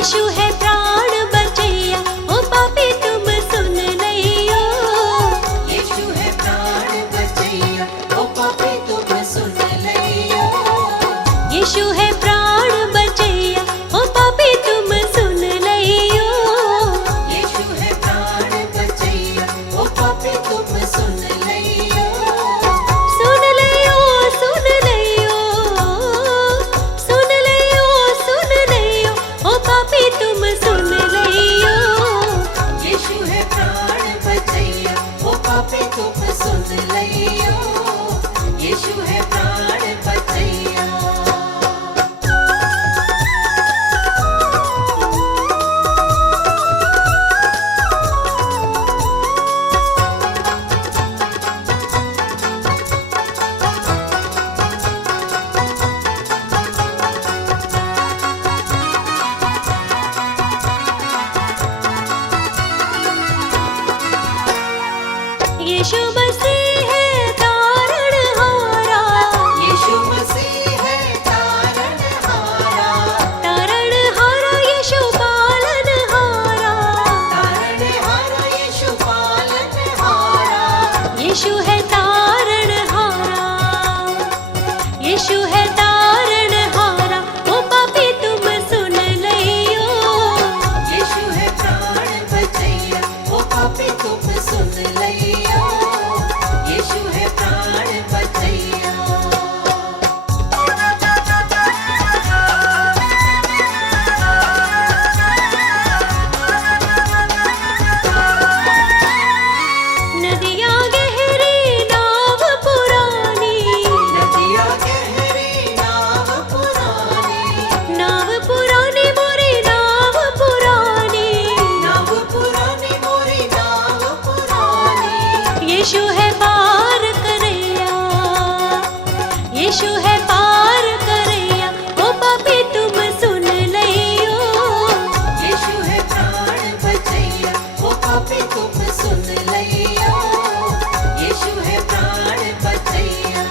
यीशु है प्राण बचैया, ओ पापी तुम सुन लियो। यीशु है प्राण बचैया, ओ पापी तुम सुन लियो। यीशु है प्राण बचैया, ओ पापी तुम सुन लियो। यीशु है प्राण बचैया, ओ पापी तुम सुन लियो। सुन लियो, सुन लियो, सुन लियो, सुन लियो, ओ पापी तुम सुन लियो। यीशु है प्राण बचैया, ओ पापी तुम सुन लियो। यीशु है प्राण बचैया। यीशु मसीह है तारणहारा, यीशु मसीह है तारणहारा। तारणहारा यीशु पालनहारा। तारणहारा यीशु पालनहारा। यीशु है तारणहारा, यीशु है तारणहारा, ओ पापी तुम सुन लियो। यीशु है प्राण बचैया, ओ पापी तुम सुन लियो। यीशु है प्राण बचैया। नदियाँ गहरी नाव पुरानी, नदियाँ गहरी नाव पुरानी। नाव पुरानी मोरी नाव पुरानी। नाव पुरानी मोरी नाव पुरानी। यीशु है पार करैया, यीशु है पार करैया, ओ पापी तुम सुन लियो। यीशु है प्राण बचैया, ओ पापी तुम सुन लियो। यीशु है प्राण बचैया।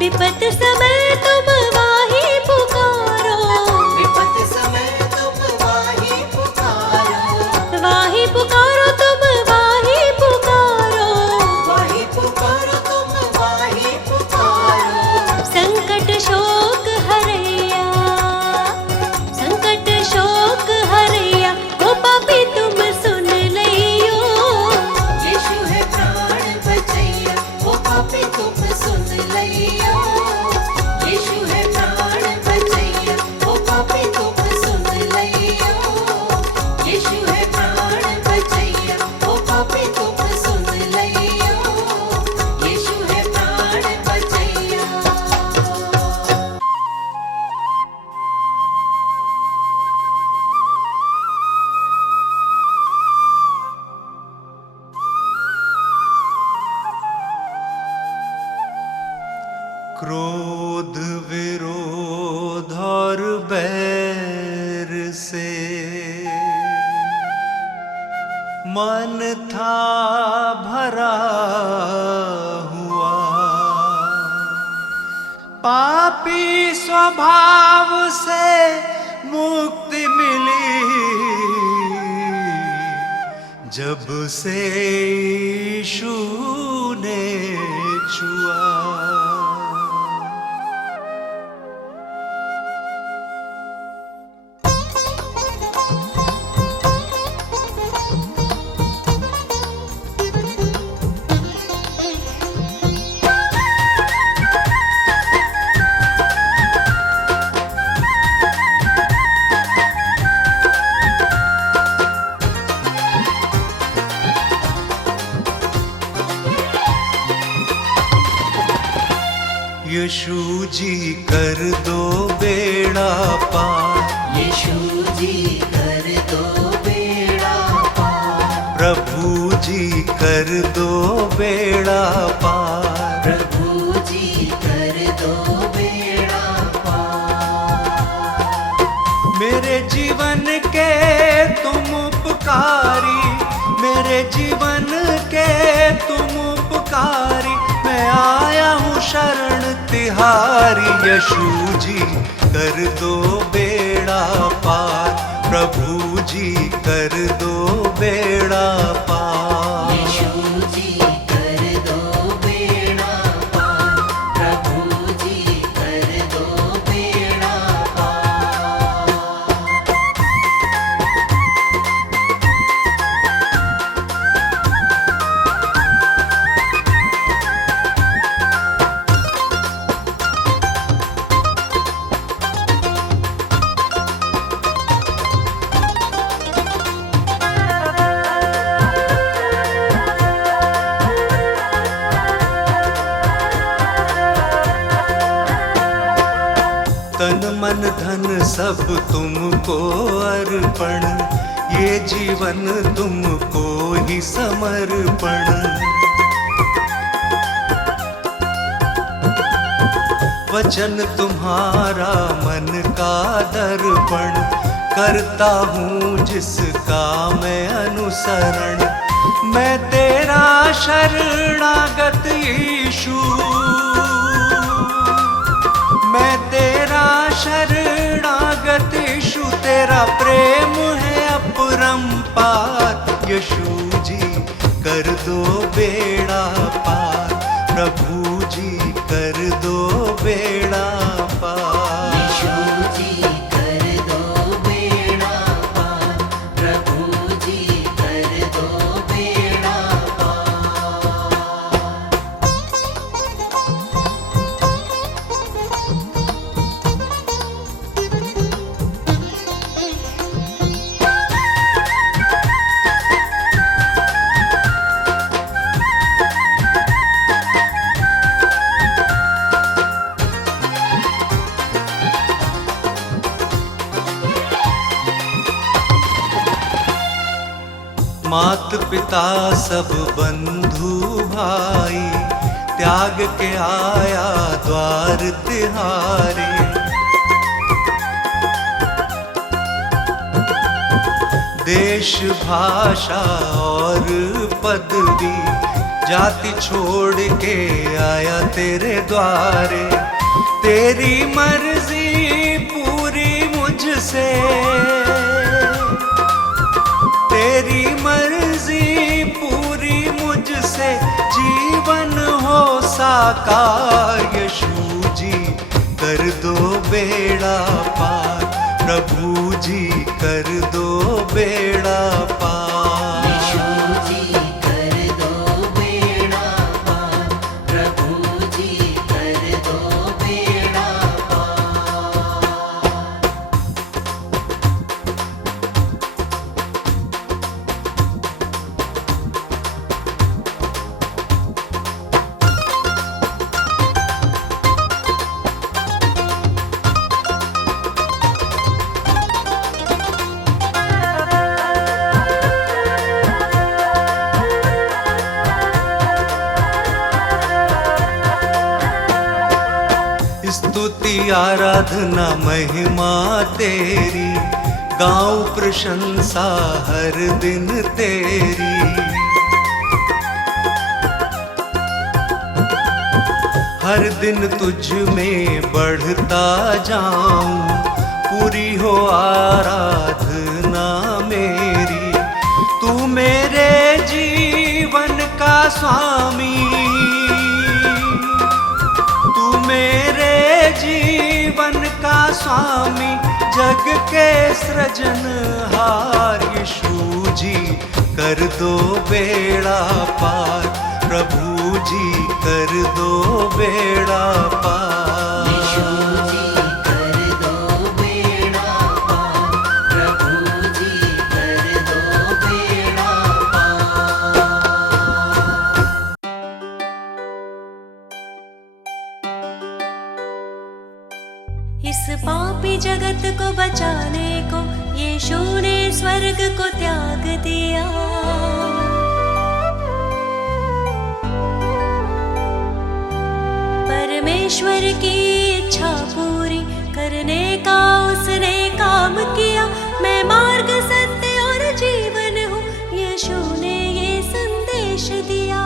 विपत समय तुम वाही पुकारो, विपत्ति समय तुम वाही पुकारो। वाही पुकारो तुम वाही पुकारो। वाही पुकारो तुम वाही पुकारो। संकट शोक हरैया, संकट शोक हरैया, ओ पापी तुम सुन लियो। यीशु है प्राण बचैया, ओ पापी तुम सुन लियो। यीशु है प्राण बचैया, ओ पापी तुम सुन लियो। यीशु है प्राण बचैया, ओ पापी तुम सुन लियो। यीशु है प्राण बचैया। क्रोध विरोध और बैर से मन था भरा हुआ, पापी स्वभाव से मुक्ति मिली जब से यीशु ने छुआ। यीशु जी कर दो बेड़ा पार, यीशु जी कर दो बेड़ा पार। प्रभु जी कर दो बेड़ा पार। प्रभु जी कर दो बेड़ा पार। मेरे जीवन के तुम उपकारी, मेरे जीवन के तुम उपकारी, मैं आया हूँ शरण तिहारी। यीशु जी कर दो बेड़ा पार, प्रभु जी कर दो बेड़ा पार। यीशु जी कर दो बेड़ा पार, प्रभु जी कर दो बेड़ा पार। तन मन धन सब तुमको अर्पण, ये जीवन तुमको ही समर्पण। वचन तुम्हारा मन का दर्पण, करता हूँ जिसका मैं अनुसरण। मैं तेरा शरणागत यीशु, मैं तेरा शरणागत यीशु, तेरा प्रेम है अपरंपार। यीशु जी कर दो बेड़ा पार, प्रभु जी कर दो बेड़ा पार। यीशु जी कर दो बेड़ा पार, प्रभु जी कर दो बेड़ा पार। मात पिता सब बंधु भाई, त्याग के आया द्वार तिहारे। देश भाषा और पदवी, जाति छोड़ के आया तेरे द्वारे। तेरी मर्जी पूरी मुझसे, तेरी मर्जी पूरी मुझसे, जीवन हो साकार। यीशु जी कर दो बेड़ा पार, प्रभु जी कर दो बेड़ा पार। यीशु जी कर दो बेड़ा पार, प्रभु जी कर दो बेड़ा पार। स्तुति आराधना महिमा तेरी, गाऊं प्रशंसा हर दिन तेरी। हर दिन तुझ में बढ़ता जाऊं, पूरी हो आराधना मेरी। तू मेरे जीवन का स्वामी, तू मेरे जीवन का स्वामी, जग के सृजनहार। यीशु जी कर दो बेड़ा पार, प्रभु जी कर दो बेड़ा पार। यीशु जी कर दो बेड़ा पार, प्रभु जी कर दो बेड़ा पार। इस पापी जगत को बचाने को यीशु ने स्वर्ग को त्याग दिया। ईश्वर की इच्छा पूरी करने का उसने काम किया। मैं मार्ग, सत्य और जीवन हूँ, यीशु ने ये संदेश दिया।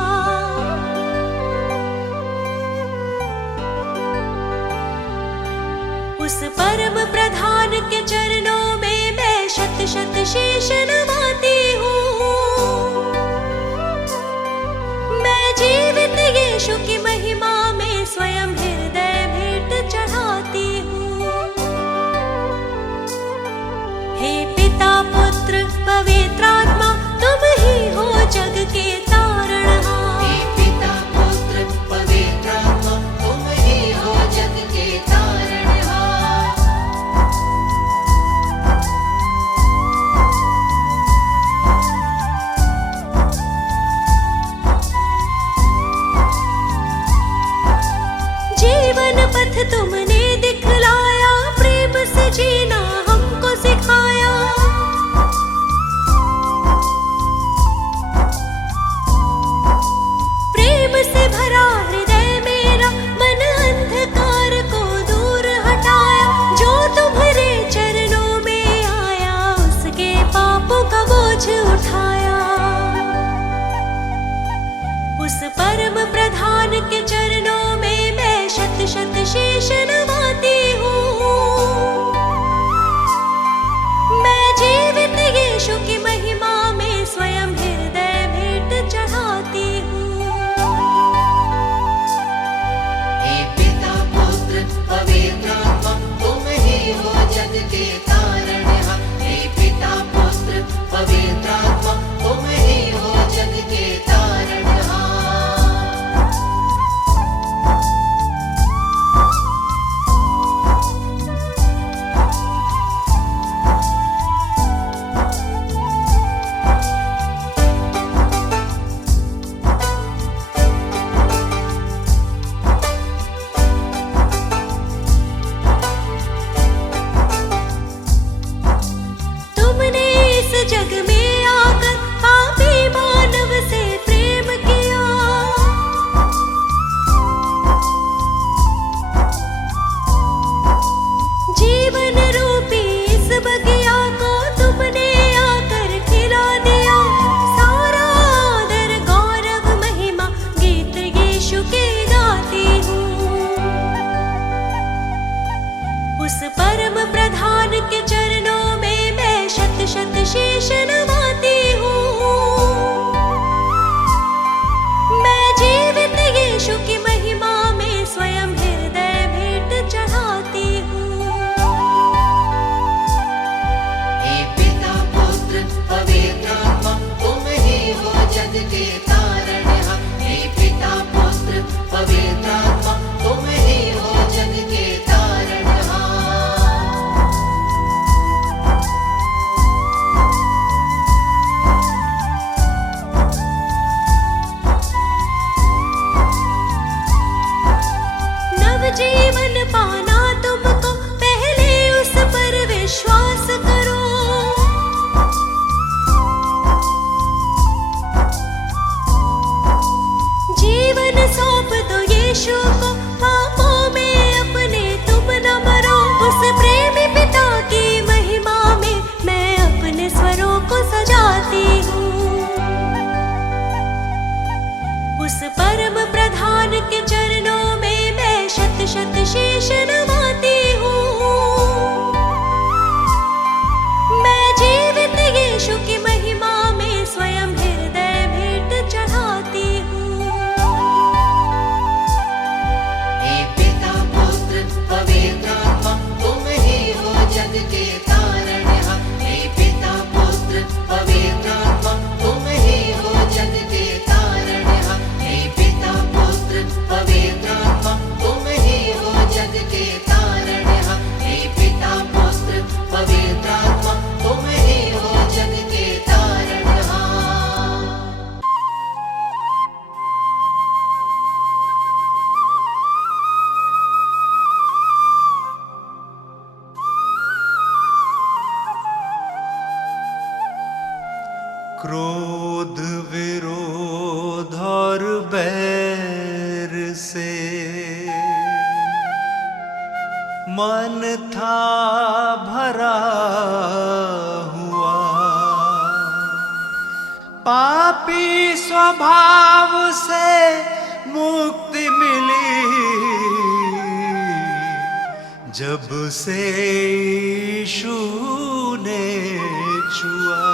उस परम प्रधान के चरणों में मैं शत शत शीश नवाती हूँ। मैं जीवित यीशु की महिमा में स्वयं हृदय भेंट चढ़ाती हूँ। हे पिता, पुत्र, पवित्र आत्मा, तुम ही हो जग के तारणहार। हे पिता, पुत्र, पवित्र आत्मा, तुम ही हो जग के तारणहार। जीवन पथ तुमने दिखलाया, प्रेम से जीना हमको सिखाया। प्रेम से भरा हृदय मेरा, मन अंधकार को दूर हटाया। जो तुम्हारे चरणों में आया, उसके पापों का बोझ उठाया। उस परम प्रधान के चरणों में मैं शत शत शीश नवाती हूँ। मैं जीवित यीशु की महिमा में स्वयं हृदय भेंट चढ़ाती हूँ। हे पिता, पुत्र, पवित्र आत्मा, तुम ही हो जग के तारणहार। हे पिता, पुत्र, पवित्र आत्मा, तुम ही हो जग के तारणहार। तुमने इस जग में आकर पापी मानव से प्रेम किया। जीवन रूपी इस बगिया को तुमने आकर खिला दिया। सारा आदर, गौरव, महिमा, गीत यीशु के गाती हूँ। उस परम प्रधान के चरणों में मैं शत शत शीश नवाती हूँ। मैं जीवित यीशु की महिमा में स्वयं हृदय भेंट चढ़ाती हूँ। हे पिता, पुत्र, पवित्र आत्मा, तुम ही हो जग के तारणहार। हे पिता, पुत्र, पवित्र आत्मा, तुम ही हो जग के तारणहार। नव जीवन पाना तुमको, पहले उस पर विश्वास करो। जीवन सौंप दो यीशु को, पापों में अपने तुम न मरो। उस प्रेमी पिता की महिमा में मैं अपने स्वरों को सजाती हूँ। उस परम प्रधान के चरणों में मैं शत शत शीश नवाती हूँ। मैं जीवित यीशु की महिमा में स्वयं हृदय भेंट चढ़ाती हूँ। हे पिता, पुत्र, पवित्र आत्मा, तुम ही हो जग के तारणहार। हे पिता, पुत्र, पवित्र आत्मा, तुम ही हो जग के तारणहार। हे पिता, पुत्र, पवित्र आत्मा, तुम ही हो जग के मन था भरा हुआ, पापी स्वभाव से मुक्ति मिली जब से यीशु ने छुआ।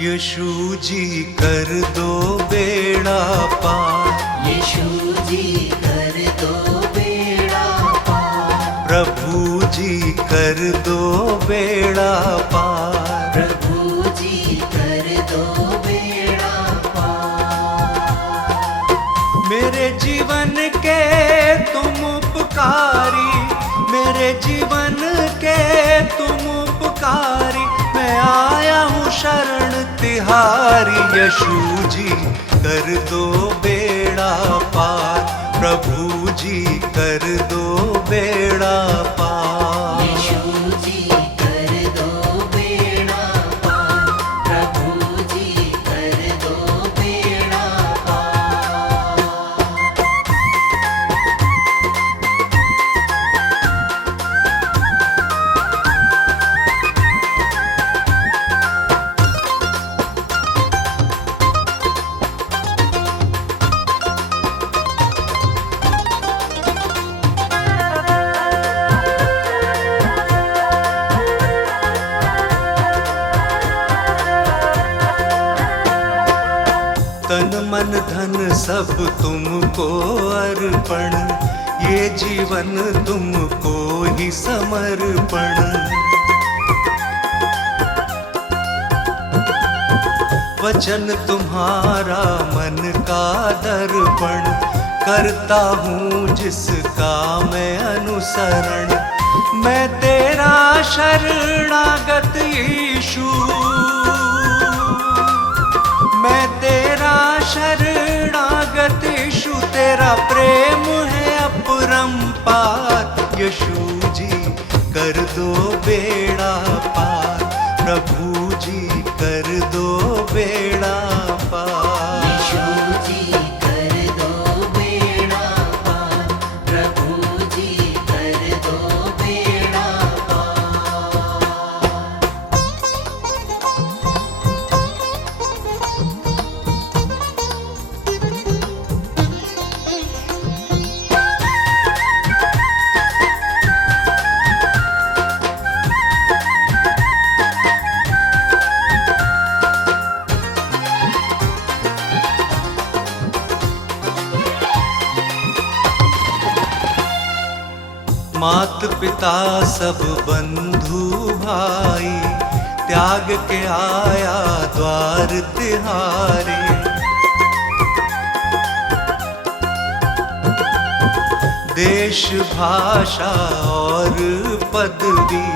यीशु जी कर दो बेड़ा पार, यीशु जी कर दो बेड़ा पार, प्रभु जी कर दो बेड़ा पार, प्रभु जी कर दो बेड़ा पार। मेरे जीवन के तुम उपकारी, मेरे जीवन के तुम उपकारी, मैं आया हूँ शरण तिहारी। यीशु जी कर दो बेड़ा पार, प्रभु जी कर दो बेड़ा पार। यीशु जी कर दो बेड़ा पार, प्रभु जी कर दो बेड़ा पार। तन मन धन सब तुमको अर्पण, ये जीवन तुमको ही समर्पण। वचन तुम्हारा मन का दर्पण, करता हूँ जिसका मैं अनुसरण। मैं तेरा शरणागत यीशु, मैं तेरा शरणागत यीशु, तेरा प्रेम है अपरंपार। यीशु जी कर दो बेड़ा पार, प्रभु जी कर दो बेड़ा पार। यीशु जी कर दो बेड़ा पार, प्रभु जी कर दो बेड़ा पार। मात पिता सब बंधु भाई, त्याग के आया द्वार तिहारे। देश भाषा और पदवी,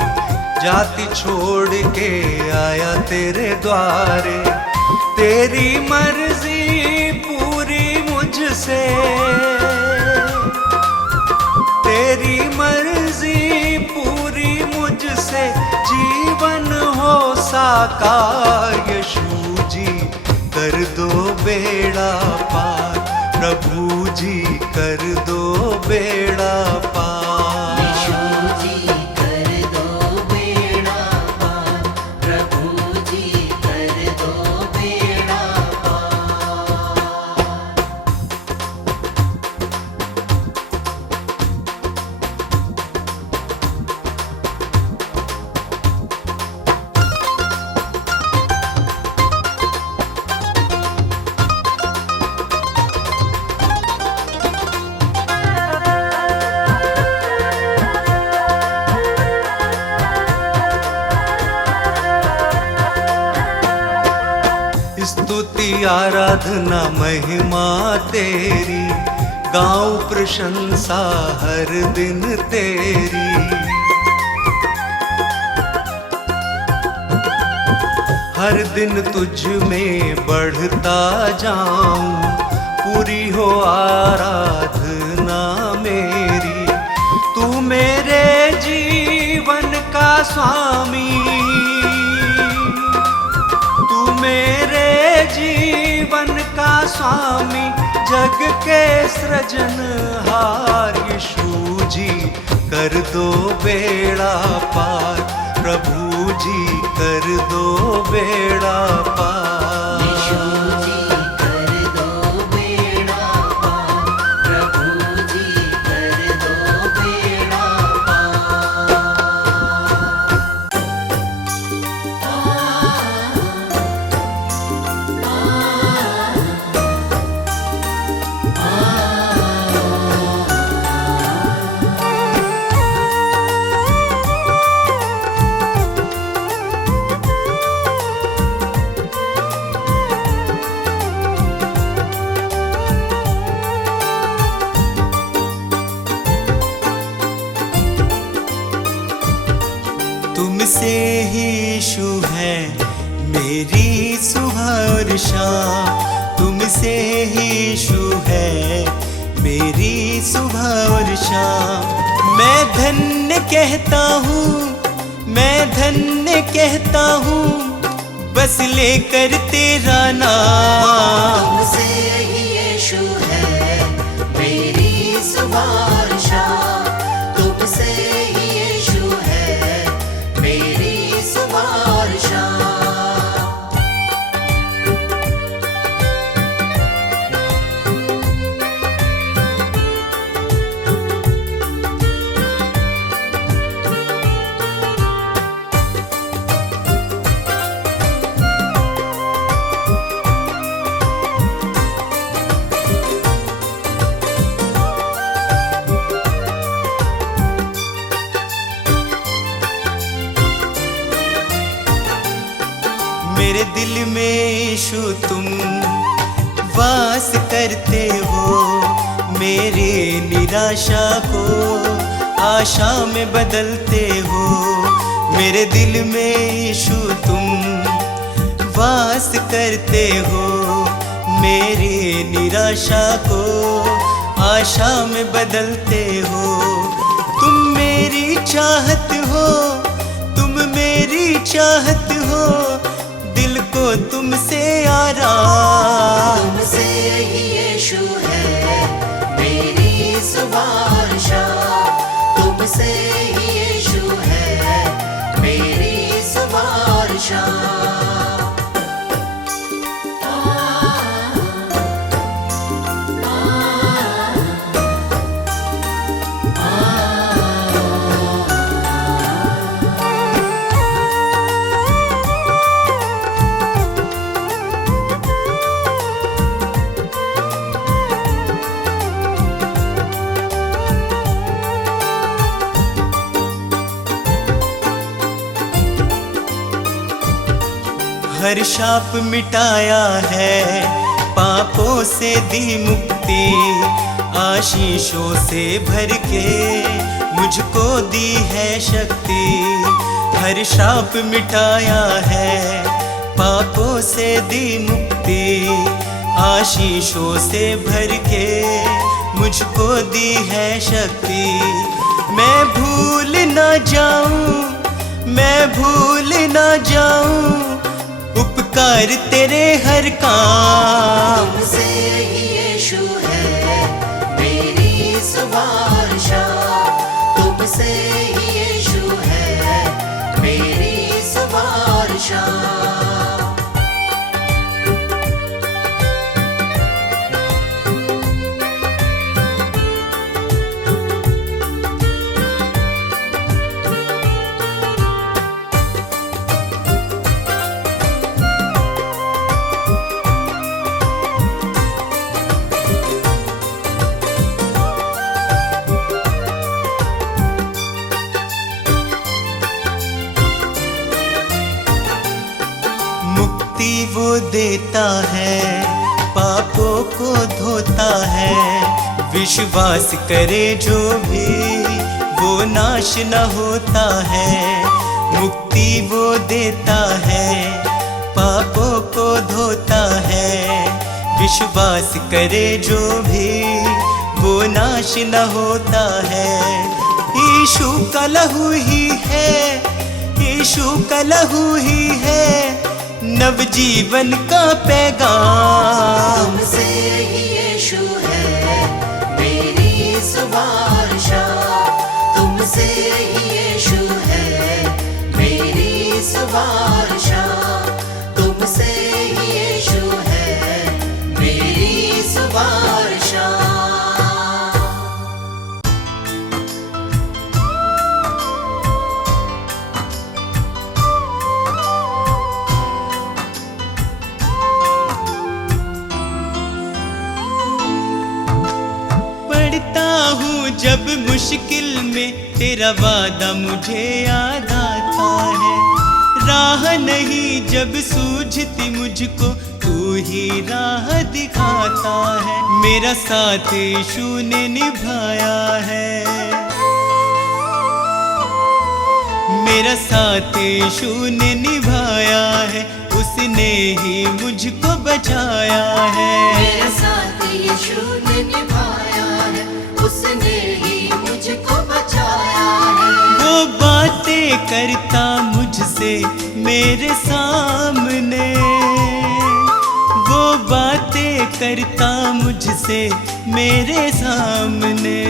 जाति छोड़ के आया तेरे द्वारे। तेरी मर्जी पूरी मुझसे, तेरी मर्जी पूरी मुझसे, जीवन हो साकार। यीशु जी कर दो बेड़ा पार, प्रभु जी कर दो बेड़ा पार। यीशु जी कर दो बेड़ा पार, प्रभु जी कर दो बेड़ा पार। स्तुति आराधना महिमा तेरी, गाऊं प्रशंसा हर दिन तेरी। हर दिन तुझ में बढ़ता जाऊं, पूरी हो आराधना मेरी। तू मेरे जीवन का स्वामी, तू मेरे जीवन का स्वामी, जग के सृजनहार। यीशु जी कर दो बेड़ा पार, प्रभु जी कर दो बेड़ा पार। यीशु जी कर दो बेड़ा पार, प्रभु जी कर दो बेड़ा पार। तुमसे ही यीशु है मेरी सुबह और शाम, तुमसे ही यीशु है मेरी सुबह और शाम। मैं धन्य कहता हूँ, मैं धन्य कहता हूँ, बस लेकर तेरा नाम। तुमसे ही यीशु है मेरी सुबह और शाम, तुमसे ही यीशु है मेरी सुबह और शाम। मेरे दिल में यीशु तुम वास करते हो, मेरे निराशा को आशा में बदलते हो। मेरे दिल में यीशु तुम वास करते हो, मेरी निराशा को आशा में बदलते हो। तुम मेरी चाहत हो, तुम मेरी चाहत हो, दिल को तुमसे आराम। तुमसे ही यीशु है मेरी सुबह और शाम, तुमसे ही यीशु है मेरी सुबह और शाम। हर शाप मिटाया है, पापों से दी मुक्ति, आशीषों से भर के मुझको दी है शक्ति। हर शाप मिटाया है, पापों से दी मुक्ति, आशीषों से भर के मुझको दी है शक्ति। मैं भूल ना जाऊं, मैं भूल ना जाऊं उपकार तेरे हर काम। तुमसे ही यीशु है मेरी सुबह और शाम, तुमसे ही यीशु है मेरी सुबह और शाम। वो देता है, पापों को धोता है, विश्वास करे जो भी वो नाश न होता है, मुक्ति वो देता है, पापों को धोता है। विश्वास करे जो भी वो नाश न होता है। यीशु का लहू ही है, यीशु का लहू ही है नवजीवन का पैगाम। तुमसे ही यीशु है मेरी सुवार्ता, तुमसे ही यीशु है मेरी सुवार्ता, तुमसे ही यीशु है मेरी सुवार्ता। जब मुश्किल में तेरा वादा मुझे याद आता है, राह नहीं जब सूझती मुझको तू ही राह दिखाता है। मेरा साथ यीशु ने निभाया है, मेरा साथ यीशु ने निभाया है, उसने ही मुझको बचाया है। मेरा साथ यीशु ने निभाया है, उसने ही मुझको बचाया है। वो बातें करता मुझसे मेरे सामने, वो बातें करता मुझसे मेरे सामने,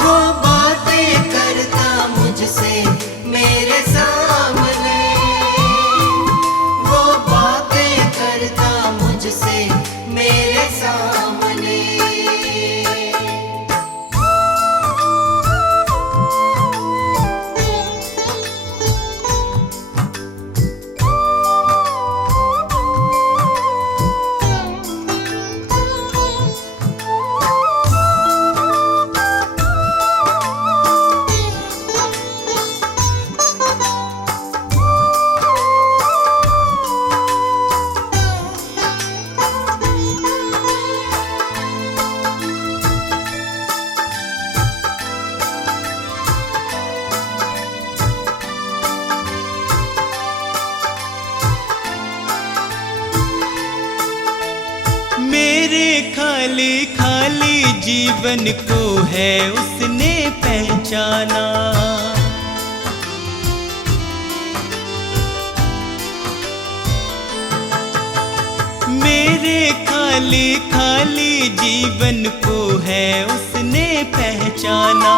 वो बातें करता मुझसे मेरे सामने, वो बातें करता मुझसे मेरे सामने। खाली खाली जीवन को है उसने पहचाना, मेरे खाली खाली जीवन को है उसने पहचाना।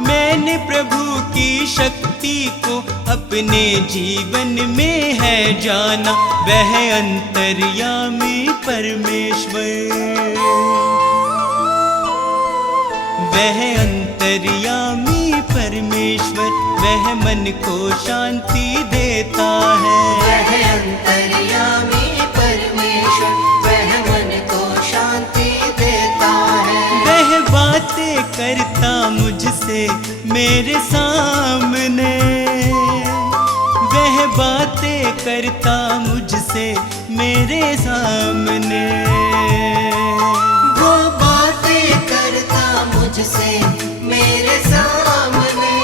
मैंने प्रभु की शक्ति को अपने जीवन में है जाना, वह अंतर्यामी परमेश्वर, वह अंतर्यामी परमेश्वर, वह मन को शांति देता है। वह अंतर्यामी परमेश्वर, वह मन को शांति देता है। वह बातें करता मुझसे मेरे सामने, वह बातें करता मुझसे मेरे सामने, वो बातें करता मुझसे मेरे सामने,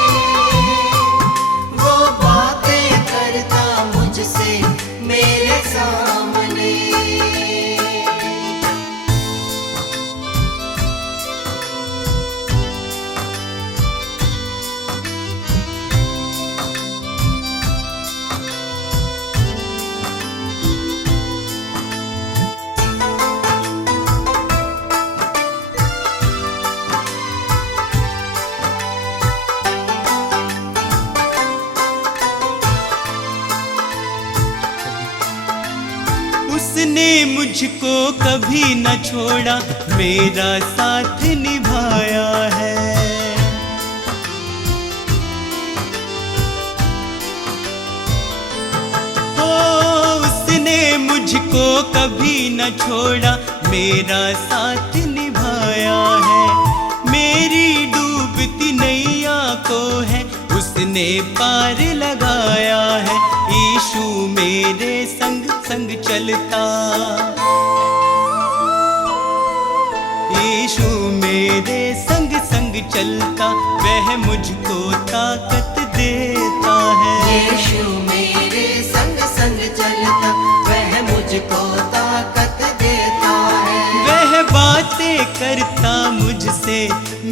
वो बातें करता मुझसे मेरे सामने। उसने मुझको कभी न छोड़ा, मेरा साथ निभाया है। ओ उसने मुझको कभी न छोड़ा, मेरा साथ निभाया है। मेरी डूबती नैया को है उसने पार लगाया है। यीशु मेरे संग संग चलता, यीशु मेरे संग संग चलता, वह मुझको ताकत देता है। यीशु मेरे संग संग चलता, वह मुझको ताकत देता है। वह बातें करता मुझसे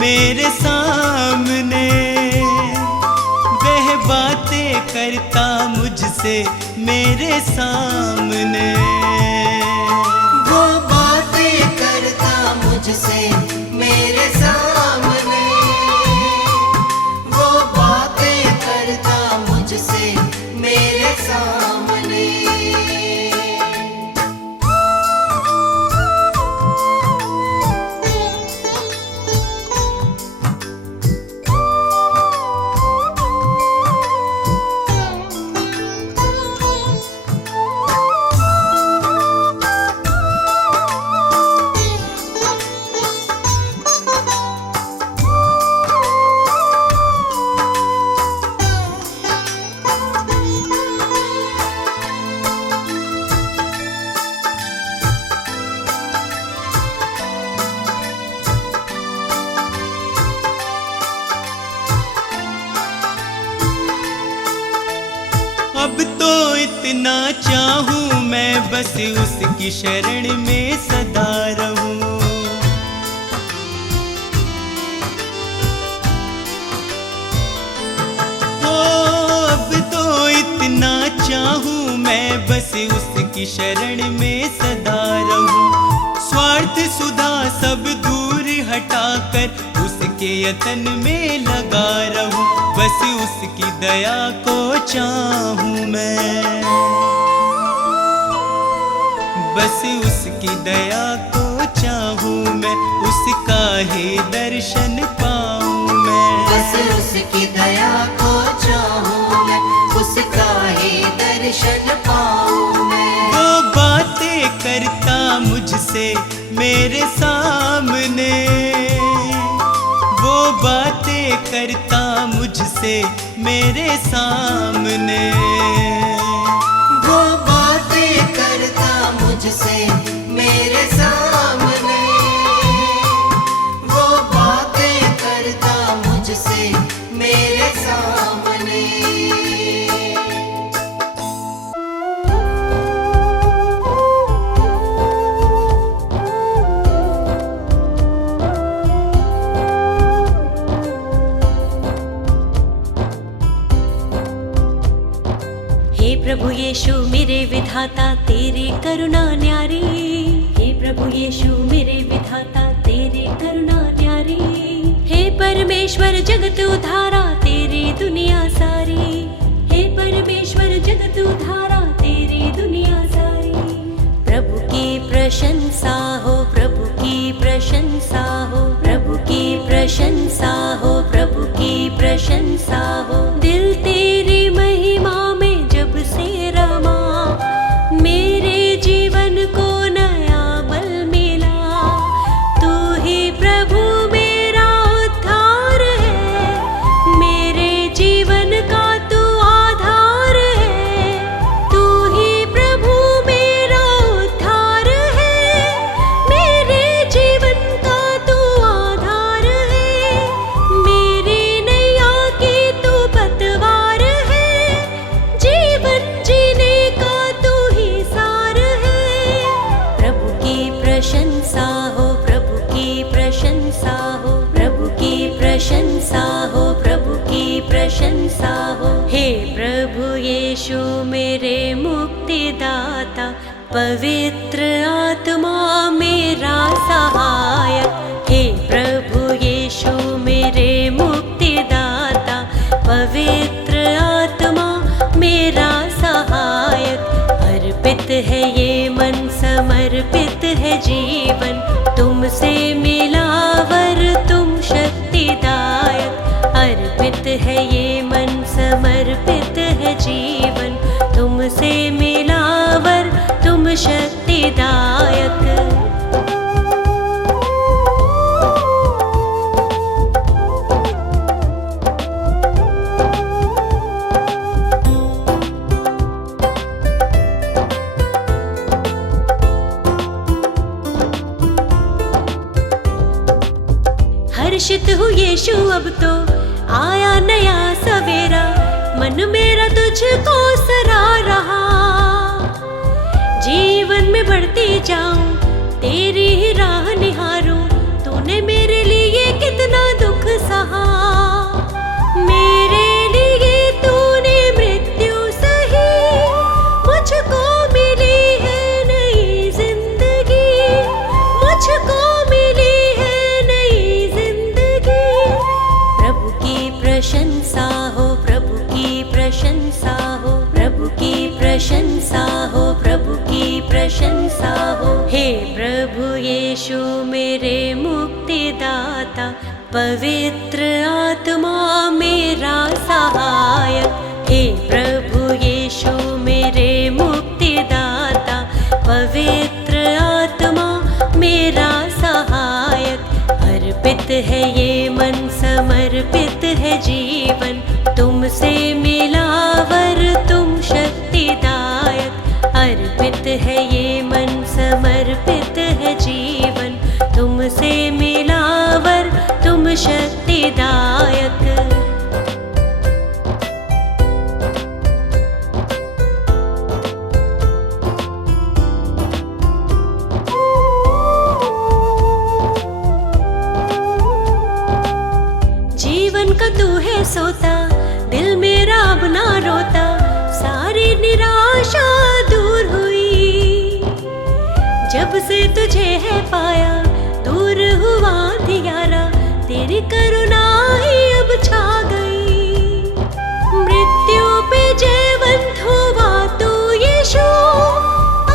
मेरे सामने, वह बातें करता मुझसे मेरे सामने। वो बातें करता मुझसे मेरे सामने, वो बातें करता मुझसे मेरे सामने। अब तो इतना चाहूं मैं, बस उसकी शरण में सदा रहूं। ओ अब तो इतना चाहूं मैं, बस उसकी शरण में सदा रहूं। स्वार्थ सुधा सब दूर हटाकर उसके यतन में लगा रहूं। बस उसकी दया को चाहूं मैं, बस उसकी दया को चाहूं मैं, उसका ही दर्शन पाऊं मैं। बस उसकी दया को चाहूं मैं, उसका ही दर्शन पाऊं मैं। वो बातें करता मुझसे मेरे सामने, वो बातें करता मुझसे मेरे सामने। वो बातें करता मुझसे मेरे सामने, वो बातें करता मुझसे मेरे सामने। प्रभु यीशु मेरे विधाता तेरी करुणा न्यारी, हे प्रभु यीशु मेरे विधाता तेरी करुणा न्यारी। हे परमेश्वर जगत उधारा तेरी दुनिया सारी, हे परमेश्वर जगत उधारा तेरी दुनिया सारी। प्रभु की प्रशंसा हो, प्रभु की प्रशंसा हो, प्रभु की प्रशंसा हो, प्रभु की प्रशंसा हो। दिल तेरी महिमा में जब से रमा, मेरे जीवन को नया बल मिला। तू ही प्रभु मेरा उद्धार है, मेरे जीवन का तू आधार है। तू ही प्रभु मेरा उद्धार है, मेरे जीवन का तू आधार है। मेरी नैया की तू पतवार है, जीवन जीने का तू ही सार है। प्रभु की प्रशंसा हो, प्रभु की प्रशंसा हो, प्रभु की प्रशंसा हो, प्रभु की प्रशंसा हो। हे प्रभु यीशु मेरे मुक्तिदाता, पवित्र आत्मा मेरा सहायक। हे प्रभु यीशु मेरे मुक्तिदाता, पवित्र आत्मा मेरा सहायक। अर्पित है ये मन, समर्पित है जीवन, तुमसे मिलावर तुम शक्तिदायक। अर्पित है ये मन, समर्पित है जीवन, तुमसे मिलावर तुम शक्तिदायक। हर्षित हूँ यीशु, अब तो आया नया सवेरा, मन मेरा तुझको सरा रहा। जीवन में बढ़ती जाऊं, तेरी ही राह निहारूं, तूने मेरे लिए कितना दुख सहा। मेरे लिए तूने मृत्यु सही, मुझको मिली है नई जिंदगी, मुझको मिली है नई जिंदगी। प्रभु की प्रशंसा हो, प्रभु की प्रशंसा हो, प्रभु की प्रशंसा हो, प्रभु की प्रशंसा हो। हे प्रभु यीशु मेरे मुक्तिदाता, पवित्र आत्मा मेरा सहायक। हे प्रभु यीशु मेरे मुक्तिदाता, पवित्र आत्मा मेरा सहायक। अर्पित है ये मन, समर्पित है जीवन, तुमसे मिला वर तुम शक्तिदायक। अर्पित है ये मन, समर्पित है जीवन, तुमसे मिला वर तुम शक्तिदायक। जीवन का तू है सोता, दिल मेरा अब ना रोता, सारी निराशा दूर हुई। जब से तुझे है पाया, दूर हुआ अंधियारा, तेरी करुणा ही अब छा गई। मृत्यु पे जयवंत हुआ तू यीशु,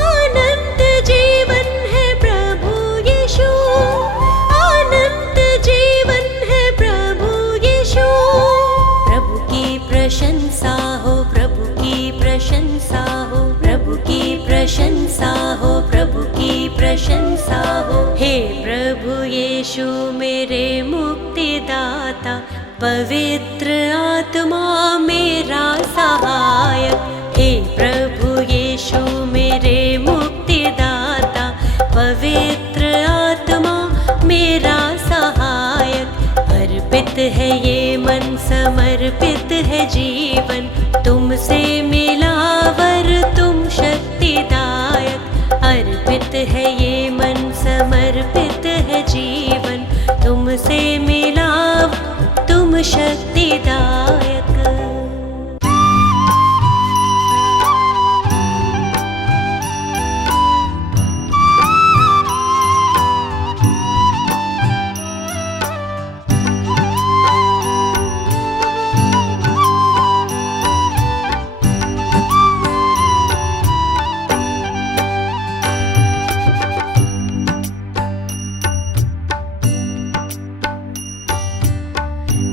अनंत जीवन है प्रभु यीशु, अनंत जीवन है प्रभु यीशु। प्रभु की प्रशंसा हो, प्रभु की प्रशंसा हो, प्रभु की प्रशंसा हो, प्रभु की प्रशंसा हो। हे प्रभु यीशु मेरे मुक्तिदाता, पवित्र आत्मा मेरा सहायक। हे प्रभु यीशु मेरे मुक्तिदाता, पवित्र आत्मा मेरा सहायक। अर्पित है ये मन, समर्पित है जीवन, तुमसे मिला वर तुम शक्तिदायक। अर्पित है ये मन, समर्पित है जीवन, तुमसे मिला तुम शक्तिदायक।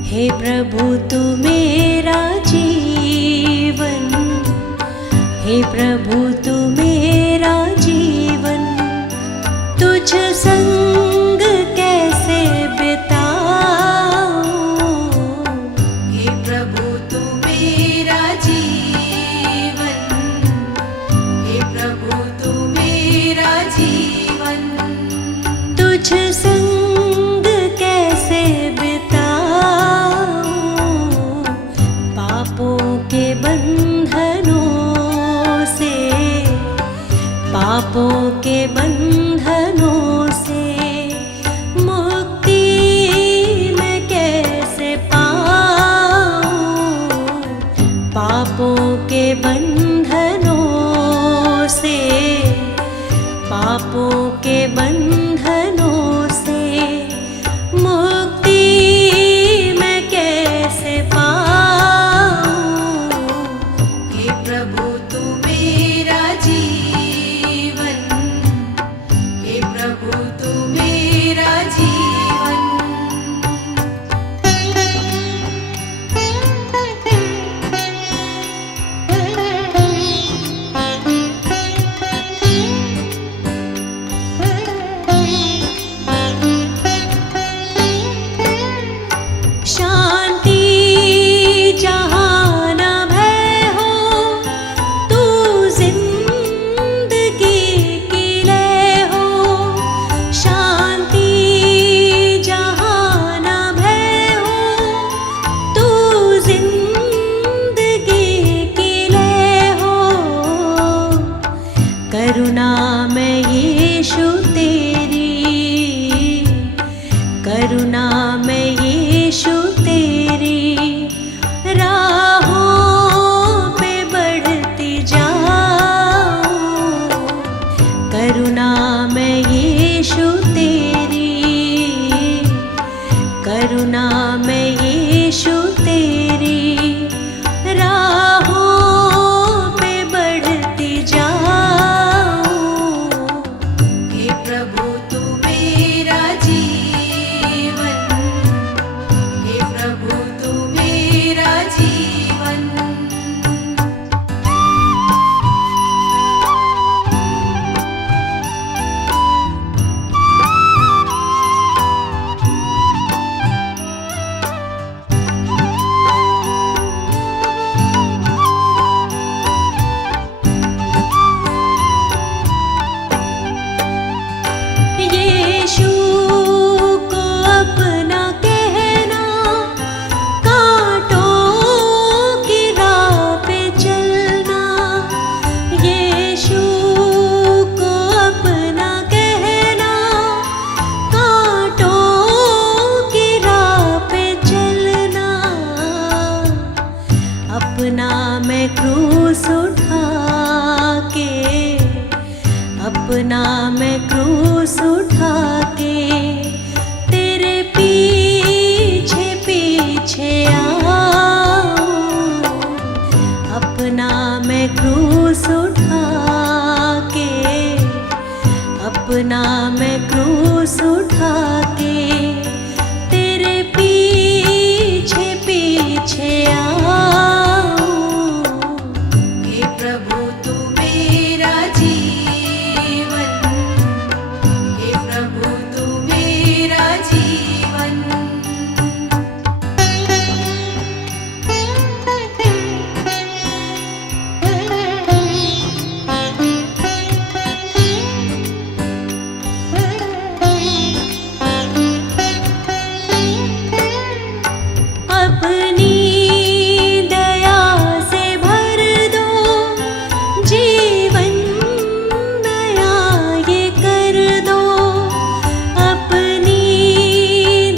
हे प्रभु तू मेरा जीवन, हे प्रभु तू मेरा जीवन, तुझ संग कैसे बिताऊं। हे प्रभु तू मेरा जीवन, हे प्रभु तू मेरा जीवन, तुझ संग कैसे बिताऊं। पापों के बंधनों से, पापों के बंधनों से मुक्ति मैं कैसे पाऊं। पापों के बंधनों से, पापों के बंधनों से मुक्ति मैं कैसे पाऊं। हे प्रभु तू मेरा जीवन, अपना मैं यीशु तेरी राहों पे बढ़ती जाऊं। हे प्रभु तू मेरा जीवन, हे प्रभु तू मेरा जीवन। यीशु को अपना कहना, कांटों की राह पे चलना। यीशु को अपना कहना, कांटों की राह पे चलना। अपना मैं क्रूस उठा के, अपना मैं क्रूस उठा के तेरे पीछे पीछे आऊं। अपना मैं क्रूस उठा के, अपना मैं क्रूस उठा के तेरे पीछे पीछे आऊं। हे प्रभु तू मेरा जीवन, हे प्रभु तू मेरा जीवन। अपनी दया से भर दो, जीवन नया ये कर दो। अपनी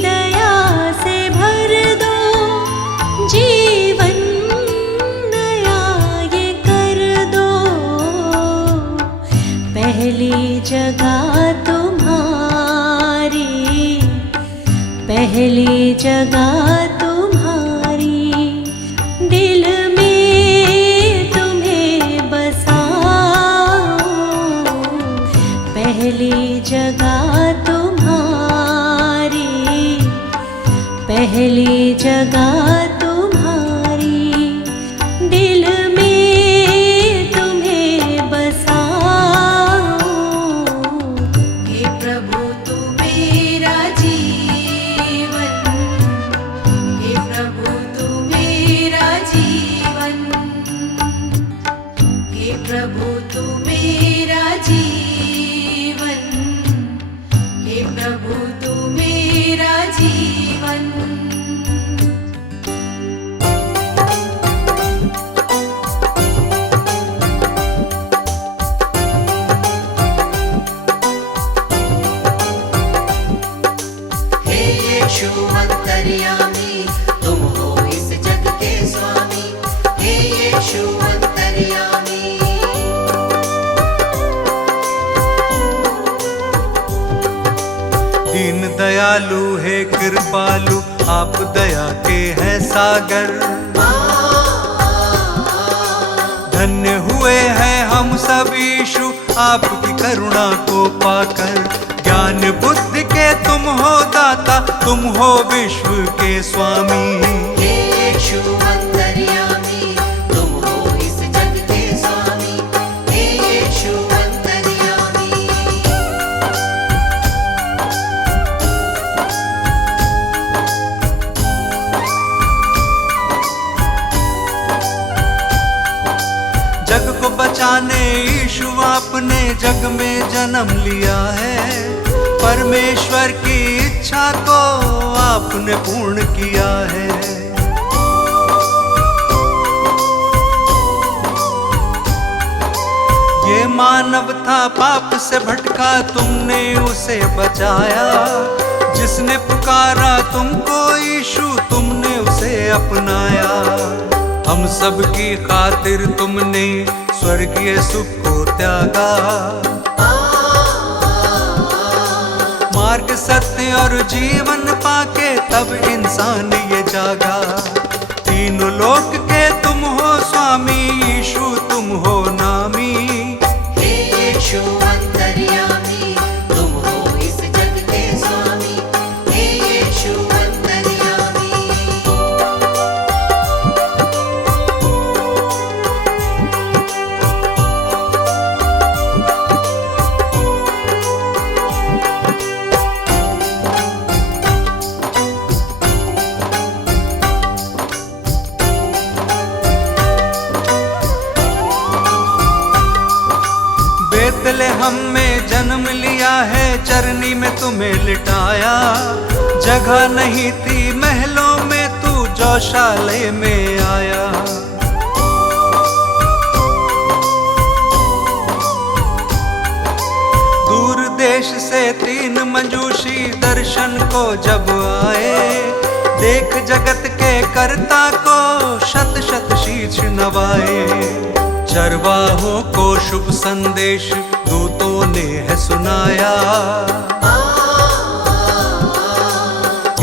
दया से भर दो, जीवन नया ये कर दो। पहली जगह तुम्हारी, पहली जगह तुम्हारी, दिल में तुम्हें बसाऊं। पहली जगह तुम्हारी, पहली जगह तुम्हारी, दिल में तुम्हें बसाऊं। हे प्रभु तू मेरा जीवन, हे प्रभु तू मेरा जीवन। हे प्रभु तू मेरा जीवन, हे प्रभु तू मेरा जीवन। हे यीशु अंतर्यामी, तुम हो इस जग के स्वामी। हे यीशु अंतर्यामी। दीन दयालु है कृपालु, आप दया के हैं सागर। धन्य हुए हैं हम सब यीशु आपकी करुणा को पाकर। ज्ञान बुद्धि के तुम हो दाता, तुम हो विश्व के स्वामी। हे यीशु अंतर्यामी, तुम हो इस जग के स्वामी। हे यीशु अंतर्यामी। जग को बचाने यीशु आपने जग में जन्म लिया है। परमेश्वर की इच्छा को आपने पूर्ण किया है। ये मानव था पाप से भटका, तुमने उसे बचाया। जिसने पुकारा तुमको यीशु, तुमने उसे अपनाया। हम सब की खातिर तुमने स्वर्गीय सुख को त्यागा। मार्ग सत्य और जीवन पाके तब इंसान ये जागा। तीनों लोक के तुम हो स्वामी, यीशु तुम हो नामी। हे यीशु अंतर्यामी, तुम हो इस जग के स्वामी। हे यीशु अंतर्यामी। बेतलेहम में जन्म लिया है, चरनी में तुम्हें लिटाया। जगह नहीं थी महलों में, तू गौशाले में आया। दूर देश से 3 मंजूषी दर्शन को जब आए, देख जगत के कर्ता को शत शत शीश नवाए। चरवाहों को शुभ संदेश दूतों ने है सुनाया।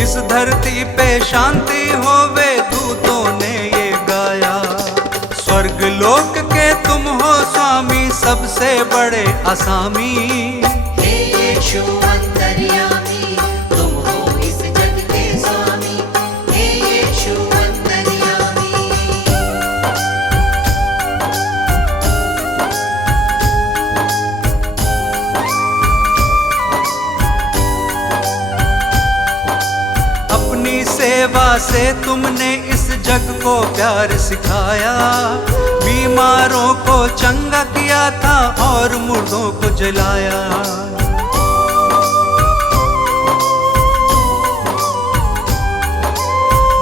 इस धरती पे शांति होवे, दूतों ने ये गाया। स्वर्ग लोक के तुम हो स्वामी, सबसे बड़े असामी। हे यीशु अंतर्यामी, तुम हो इस जग के स्वामी। हे यीशु अंतर्यामी। अपनी सेवा से तुमने इस जग को प्यार सिखाया। बीमारों को चंगा किया था और मुर्दों को जलाया।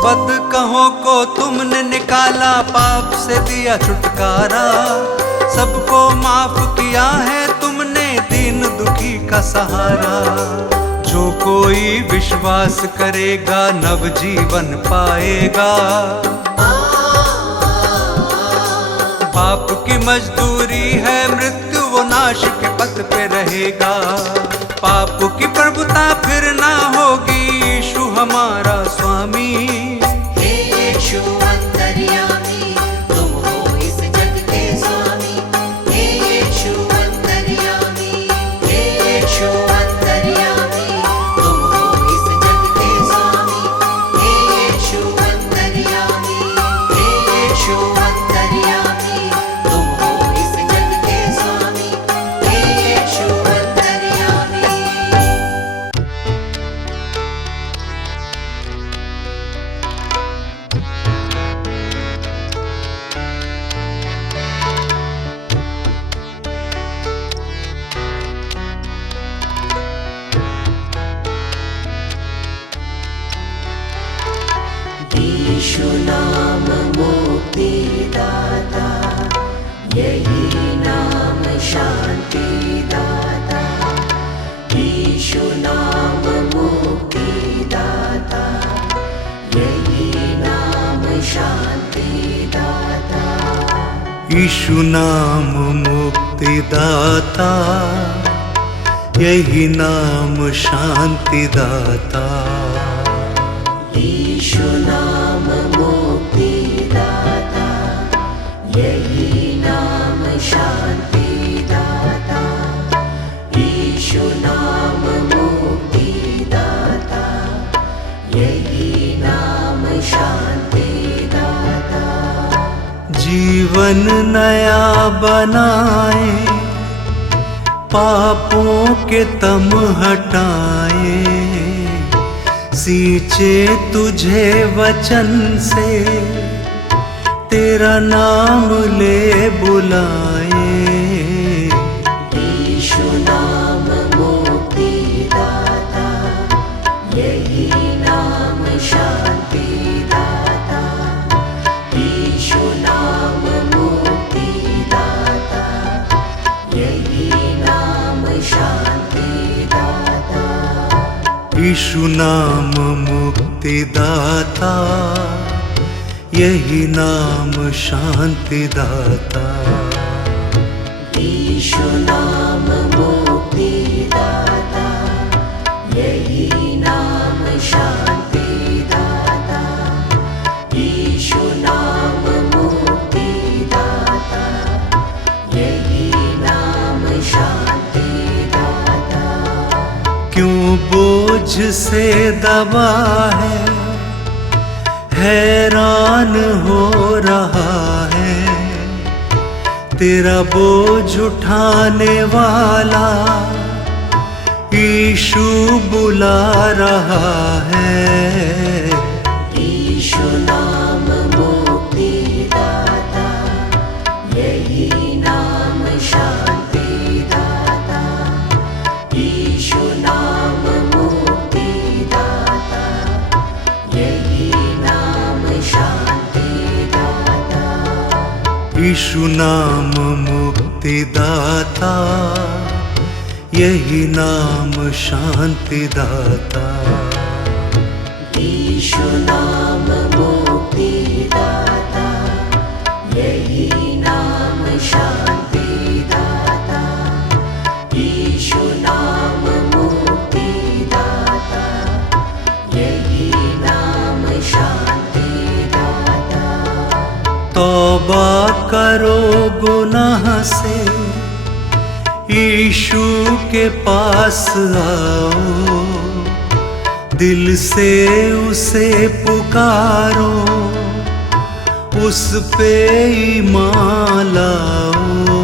बदकहों को तुमने निकाला, पाप से दिया छुटकारा। सबको माफ किया है तुमने, दीन दुखी का सहारा। जो कोई विश्वास करेगा नव जीवन पाएगा। पाप की मजदूरी है मृत्यु, वो नाश के पथ पे रहेगा। पाप की प्रभुता फिर ना होगी, यीशु हमारा स्वामी। हे यीशु अंतर्यामी, तुम हो इस जग के स्वामी। हे यीशु अंतर्यामी। हे यीशु अंतर्यामी, तुम हो इस जग के स्वामी। हे यीशु अंतर्यामी। हे यीशु अंतर्यामी, तुम हो इस जग के स्वामी। हे यीशु अंतर्यामी। यीशु नाम मुक्तिदाता, यही नाम शांतिदाता। यीशु नाम मुक्तिदाता, यही नाम शांतिदाता। यीशु नाम मुक्तिदाता, यही नाम शांतिदाता। यीशु नाम मुक्तिदाता, यही नाम शांतिदाता। यीशु नाम मुक्तिदाता, यही नाम शांतिदाता। जीवन नया बनाए, पापों के तम हटाए। सींचे तुझे वचन से, तेरा नाम ले बुलाए। यीशु नाम मुक्तिदाता, यही नाम शांतिदाता। यीशु नाम मुक्तिदाता, यही नाम शांतिदाता। यीशु नाम मुक्तिदाता, यही नाम शांतिदाता। यीशु नाम मुक्तिदाता, यही बोझ से दबा हैरान हो रहा है, तेरा बोझ उठाने वाला यीशु बुला रहा है। यीशु नाम मुक्तिदाता, यही नाम शांतिदाता। यीशु नाम मुक्तिदाता, यही नाम शांतिदाता। यीशु नाम मुक्तिदाता, यही नाम शांतिदाता। यीशु नाम मुक्तिदाता, यही नाम शांतिदाता। यीशु नाम मुक्तिदाता, यही नाम शांतिदाता। तौबा करो गुनाह से, यीशु के पास आओ, दिल से उसे पुकारो, उस पे ईमान लाओ।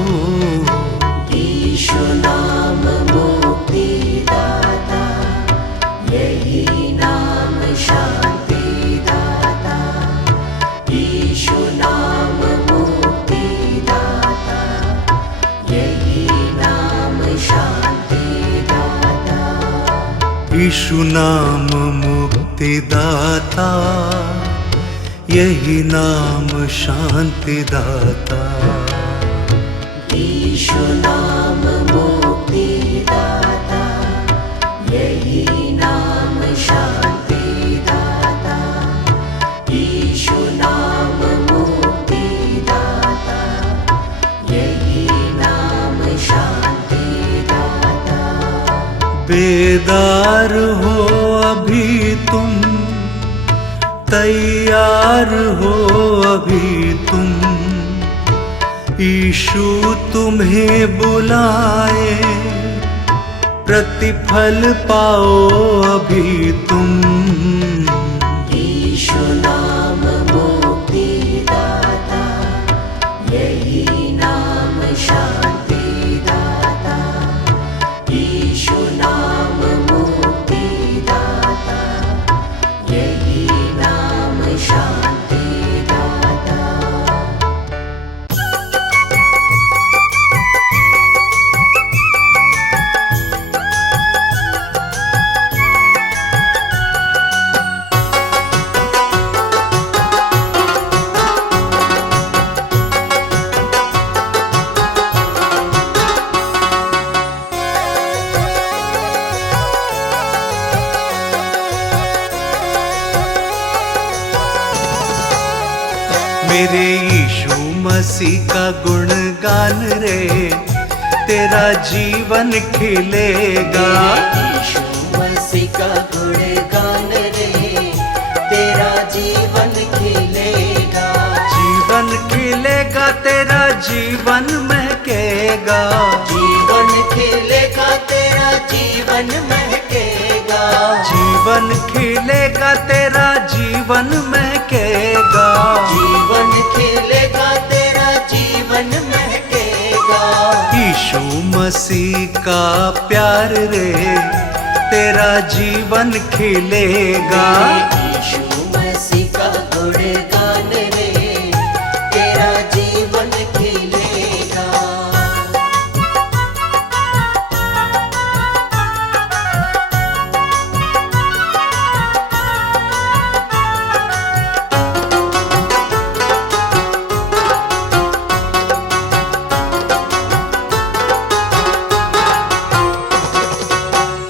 यीशु नाम मुक्तिदाता, यही नाम शांतिदाता। यीशु नाम मुक्तिदाता, यही नाम शांतिदाता। यीशु नाम मुक्तिदाता, यही नाम शांतिदाता। यीशु नाम मुक्तिदाता, यही नाम शांतिदाता। यीशु नाम मुक्तिदाता, यही नाम शांतिदाता। बेदार हो अभी तुम, तैयार हो अभी तुम, यीशु तुम्हें बुलाए, प्रतिफल पाओ अभी तुम। यीशु नाम मुक्तिदाता, यही नाम शांतिदाता। यीशु नाम मुक्तिदाता, यही नाम शांतिदाता। मेरे यीशु मसीह का गुणगान रे, तेरा जीवन खिलेगा। यीशु मसीह का गुणगान रे, तेरा जीवन खिलेगा। जीवन खिलेगा, तेरा जीवन महकेगा। जीवन खिलेगा, तेरा जीवन महकेगा। जीवन खिलेगा, तेरा जीवन महकेगा। जीवन खिलेगा, तेरा जीवन महकेगा। यीशु मसीह का प्यार रे, तेरा जीवन खिलेगा। यीशु मसीह का गुणगान रे, तेरा जीवन खिलेगा।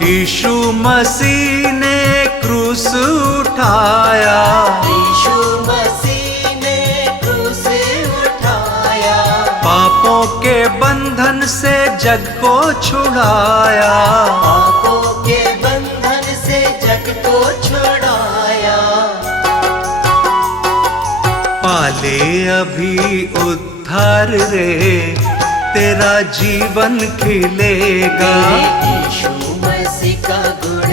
यीशु मसीह ने क्रूस उठाया, यीशु मसीह ने क्रूस उठाया। पापों के बंधन से जग को छुड़ाया। पापों के बंधन से जग को छुड़ाया। पाले अभी उद्धार रे, तेरा जीवन खिलेगा। यीशु मसीह का गुण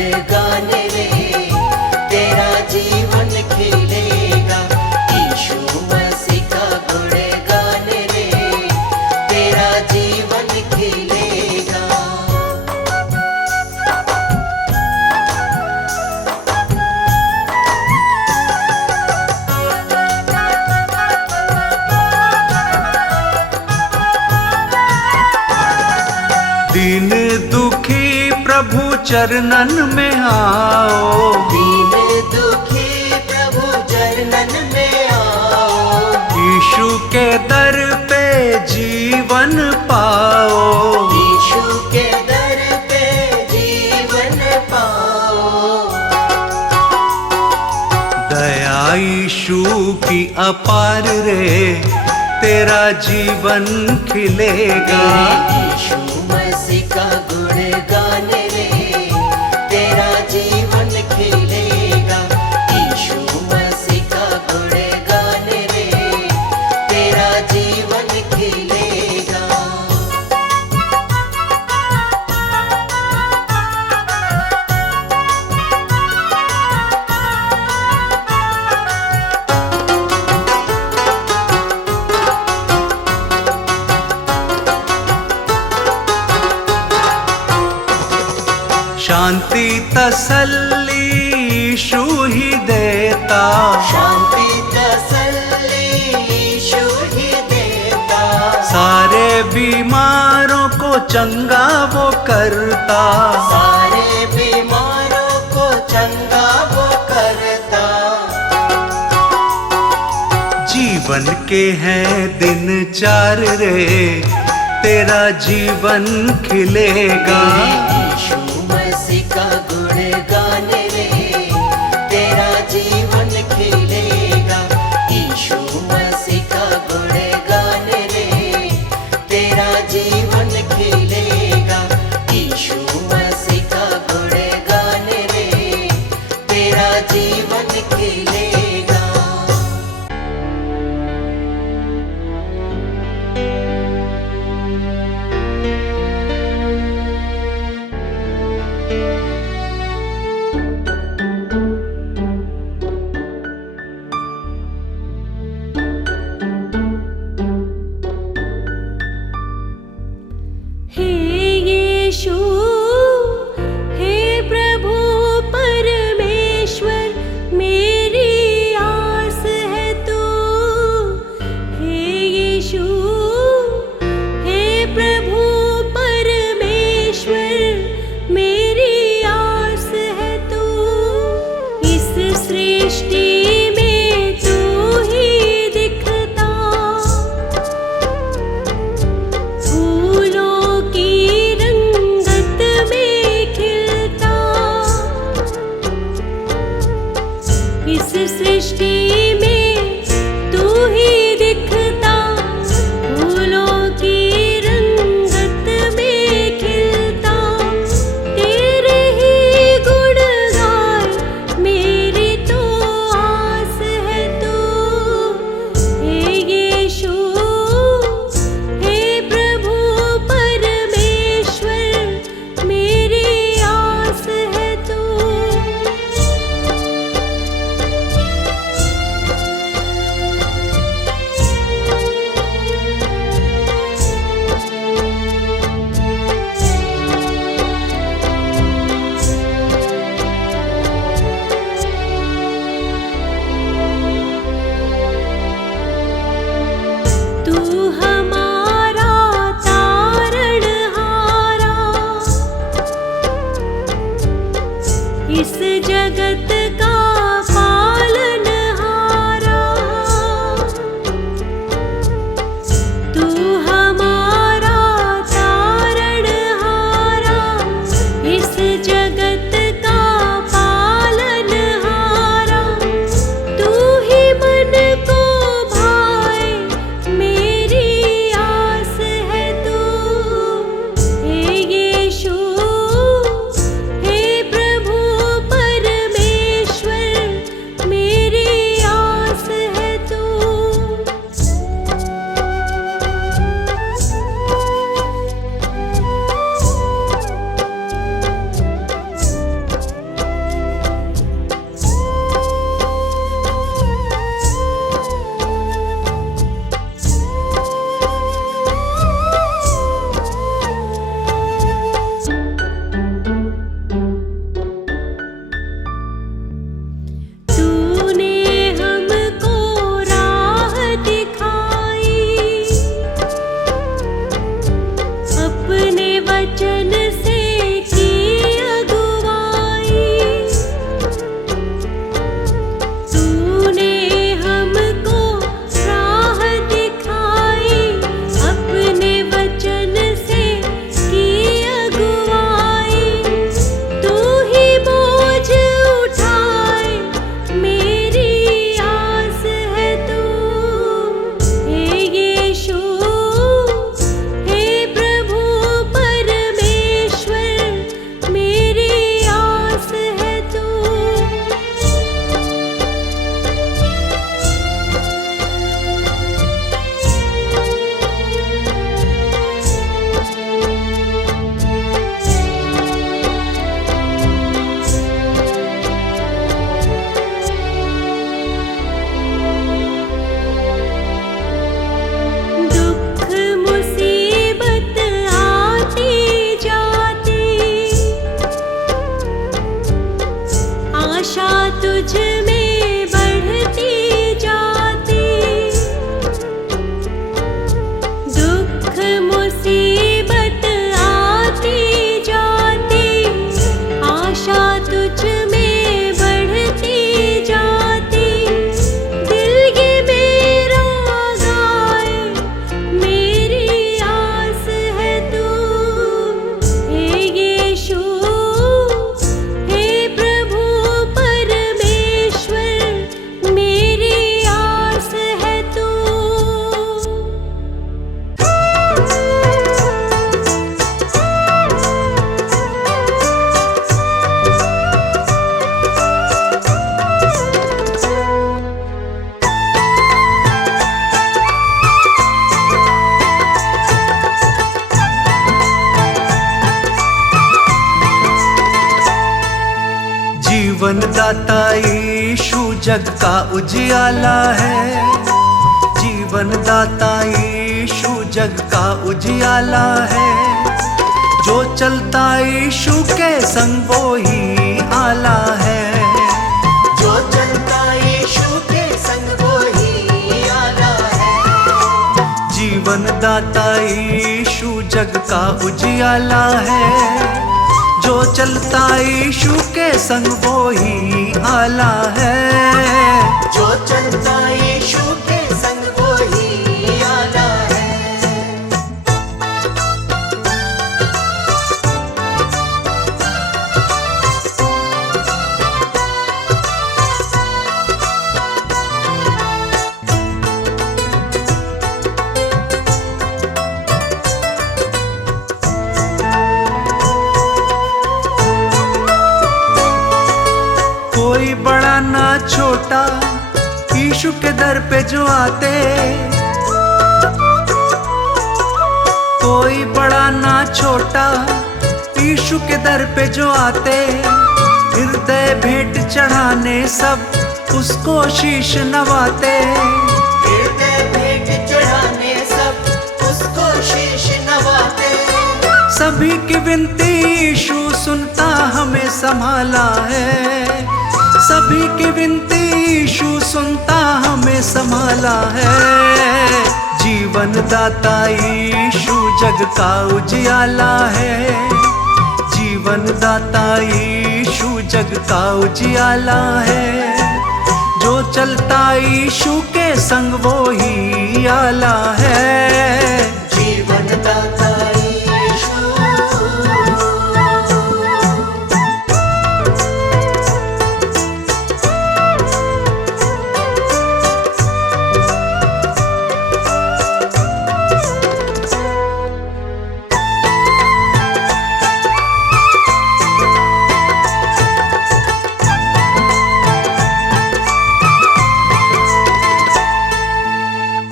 चरणन में आओ। दीन दुखी प्रभु चरणन में आओ। यीशु के दर पे जीवन पाओ। यीशु के दर पे जीवन पाओ। दया यीशु की अपार रे, तेरा जीवन खिलेगा। यीशु मसीह का गुण गाने रे, तेरा जीवन खिलेगा। यीशु मसीह का गुण गाने रे, तेरा जीवन खिलेगा। शांति तसल्ली यीशु ही देता। शांति तसल्ली यीशु ही देता। सारे बीमारों को चंगा वो करता। सारे बीमारों को चंगा वो करता। जीवन के हैं दिन 4 रे, तेरा जीवन खिलेगा। यीशु मसीह का गुण गाने रे, तेरा जीवन खिलेगा। यीशु मसीह का गुण गाने रे, तेरा जीवन खिलेगा। यीशु मसीह का गुण गाने रे, तेरा जीवन खिलेगा। हे यीशु, हे प्रभु परमेश्वर, मेरी आस है तू। हे यीशु, हे प्रभु परमेश्वर, मेरी आस है तू। इस सृष्टि में तू ही दिखता, फूलों की रंगत में खिलता। इस सृष्टि में तू ही दिखता, फूलों की रंगत में खिलता। तेरे ही गुण गाए मेरी तो आस है तू। हे यीशु, हे प्रभु परमेश्वर, मेरी आस है तू। तू हमारा तारणहारा, इस जगत का पालनहारा। तू हमारा तारणहारा, इस जगत का पालनहारा। तू ही मन को भाए, मेरी आस है तू। हे यीशु, हे प्रभु परमेश्वर, मुझ में बढ़ती जाती, दिल ये मेरा गाए, मेरी आस है तू। हे यीशु, हे प्रभु परमेश्वर, मेरी आस है तू। जीवन दाता यीशु जग का उजियाला है। जीवन दाता यीशु जग का उजियाला है। जो चलता यीशु के संग वो ही आला है। जो चलता यीशु के संग वो ही आला है। जीवन दाता यीशु जग का उजियाला है। जो चलता यीशु के संग वो ही आला है। जो चलता यीशु के संग वो ही आला है। कोई बड़ा ना छोटा यीशु के दर पे जो आते, कोई बड़ा ना छोटा यीशु के दर पे जो आते, हृदय भेंट चढ़ाने सब उसको शीश नवाते। हृदय भेंट चढ़ाने सब उसको शीश नवाते। सभी की विनती यीशु सुनता हमें संभाला है। सभी की विनती यीशु सुनता हमें संभाला है। जीवन दाता यीशु जग का उजियाला है। जीवन दाता यीशु जग का उजियाला है। जो चलता यीशु के संग वो ही आला है। जीवन दाता यीशु।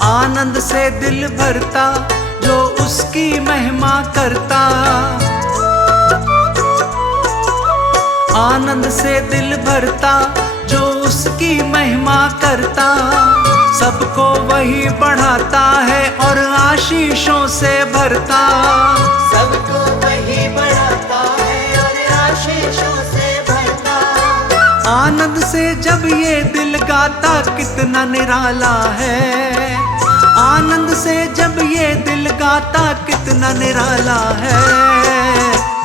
आनंद से दिल भरता जो उसकी महिमा करता। आनंद से दिल भरता जो उसकी महिमा करता। सबको वही बढ़ाता है और आशीषों से भरता। सबको वही बढ़ाता है और आशीषों से भरता। आनंद से जब ये दिल गाता कितना निराला है। आनंद से जब ये दिल गाता कितना निराला है।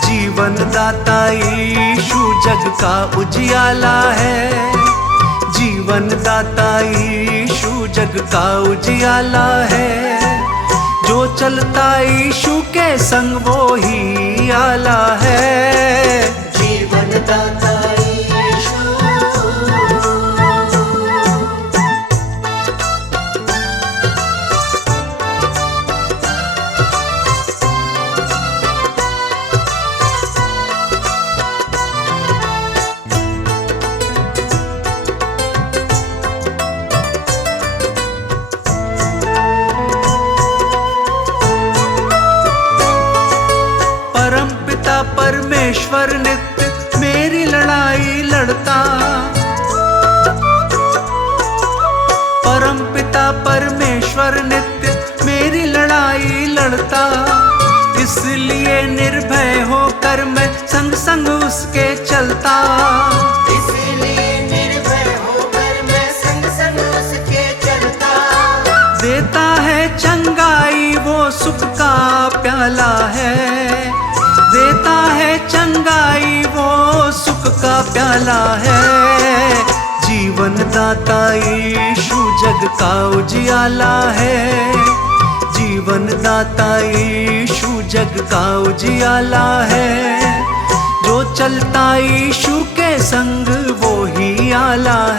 जीवन दाता यीशु जग का उजियाला है। जीवन दाता यीशु जग का उजियाला है। जो चलता यीशु के संग वो ही आला है। जीवन दाता यीशु। परमपिता परमेश्वर नित्य मेरी लड़ाई लड़ता। परमपिता परमेश्वर नित्य मेरी लड़ाई लड़ता। इसलिए निर्भय होकर मैं संग संग उसके चलता। इसलिए निर्भय होकर मैं संग संग उसके चलता। देता है चंगाई वो सुख का प्याला है। देता है चंगाई वो सुख का प्याला है। जीवन दाता यीशु जग का उजियाला है। जीवन दाता यीशु जग का उजियाला है। जो चलता यीशु के संग वो ही आला